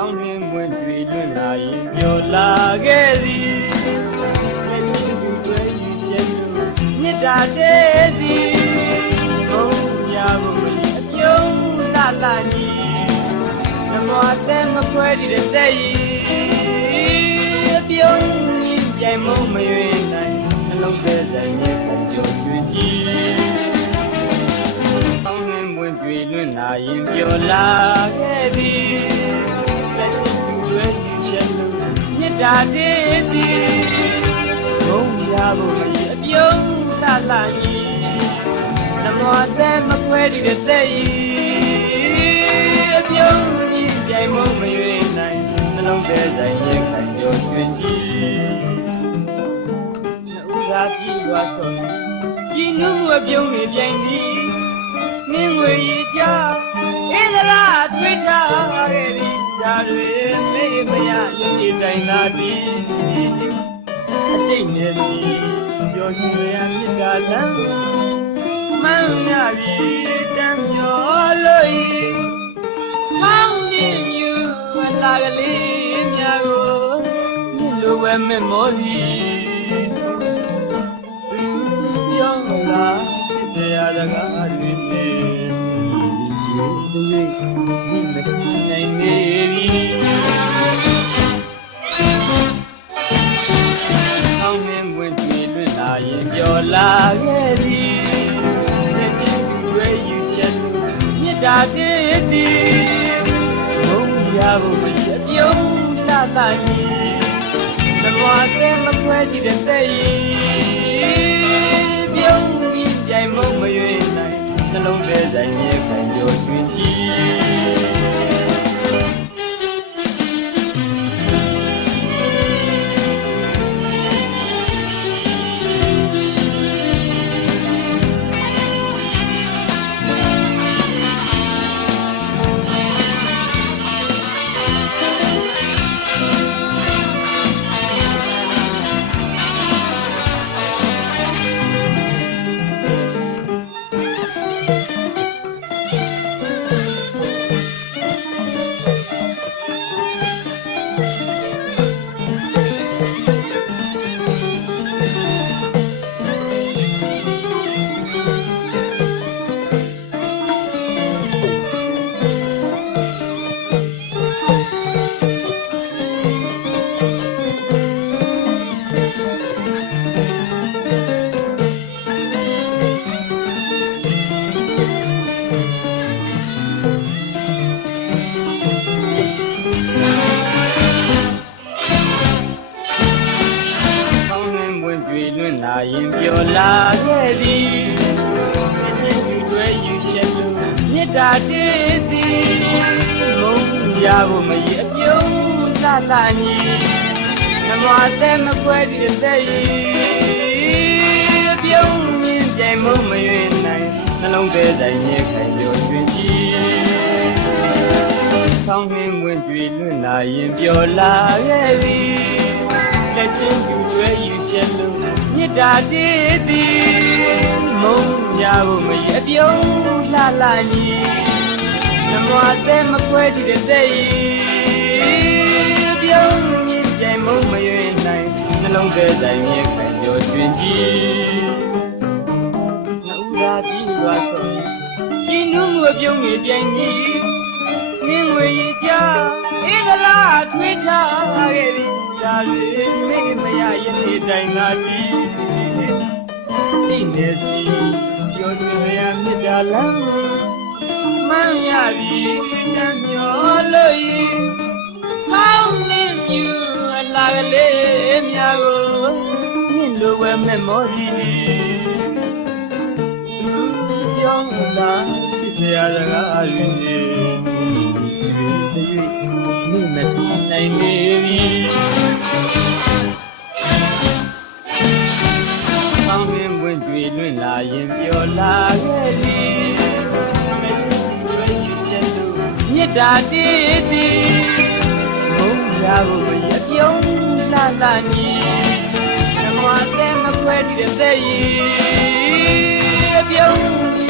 ဖောင်းတွင်ပွင့်တွေ့လွင့်လာရင်ပျော်လာခဲ့သည်လက်ချင်းသူဆွဲယူချက်လို့မေတ္တာတည်းသည်ဘုံညာဘုံအပြုံးလာလာညီနမောတဲ့မခွဲတဲ့တဲ့ဤအပြုံးကြီးပြိုင်မုံမရွေနိုင်နှလုံးထဲဆိုင်ရဲ့ကြော်ကျွေးကြီးဖောင်းတွင်ပွင့်တွေ့လွင့်လာရင်ပျော်လာခဲ့သည်လက်ချင်းသူဆွဲယူချက်လို့မေတ္တာတည်းသည်ဘုံညာဘုံအပြုံးလာလာညီနမောတဲ့မခွဲတဲ့တဲ့ဤအပြုံးကြီးပြိုင်မုံမရွေနိုင်နှလုံးထဲဆိုင်ရဲ့ကြော်ကျွေးကြီးနှုတ်သာပြီးွားဆုံးဒီနုအပြုံးနေပြိုင်သည်နင်းငွေရကြအင်းလားတွေ့တာရဲ့ဒီရှားတွေမေးမရရင်ဒီတိုင်းသာသည်အတိတ်နဲ့ဒီကြော်ကျွေးရမြစ်တာလမ်းမှန်ရပြီတမ်းပြောလို့မောင်းနေယူလာကလေးများကိုလိုဝဲမဲ့မောစီပြောလာတရားတကားတွေနေဒီမနိုင်နေပြီအောင်းနေဝင်တွေ့လွတ်လာရင်ပြောလာခဲ့သည်လက်ချင်းတွေယူချက်မြတ်တာတည်းသည်ဘုံရဖို့အပြုံးလာလာကြီးသမောတဲ့မခွဲကြည့်တဲ့တဲ့ဤပြုံးပြီးပြိုင်မုံမရွေနိုင်နှလုံးထဲဆိုင်ရဲ့ခံကြောကျွင်ကြီးလာရင်ပြောလာခဲ့သည်ဒီတွေယူချက်လို့မေတ္တာတည်းသည်မုံရဖို့မရအပြုံးလာလာညီနမောတဲ့မခွဲတဲ့တဲ့ဤအပြုံးမြင်ပြိုင်မုံမရွေနိုင်နှလုံးထဲဆိုင်ရဲ့ခံကြောကျွင်ကြီးဆောင်းနှင်းဝင်တွေ့လွတ်လာရင်ပြောလာခဲ့သည်လက်ချင်းသူတွေယူချက်လို့မေတ္တာတည်းသည်မုံညာဖို့မရအပြုံးလာလာညီနမောတဲ့မခွဲတဲ့တဲ့ဤအပြုံးမြင်ပြိုင်မုံမရွေနိုင်နှလုံးထဲဆိုင်ရဲ့ခံကြောကျွင်ကြီးနှုတ်သာပြီးွားဆုံးဒီနုအပြုံးနေပြိုင်ကြီးနင်းငွေရကြအင်းလားတွေ့တာရဲ့ဒီရှားတွေမေးမရရင်ဒီတိုင်းသာသည်ဒီနေစီပြောချင်ရမြစ်တာလမ်းမှန်ရပြီတမ်းပြောလို့မောင်းနေယူလာကလေးများကိုမြင့်လိုဝဲမဲ့မောစီပြောလာချစ်စရာစကားရင်းနေမိမထနိုင်နေပြီပေါင်းတွင်ပွင့်တွေ့လွင့်လာရင်ပြောလာခဲ့သည်မေတ္တာတည်းသည်ဘုံရဖို့ရပြုံးလာလာညီနမောတဲ့မခွဲတဲ့တဲ့ဤအပြုံး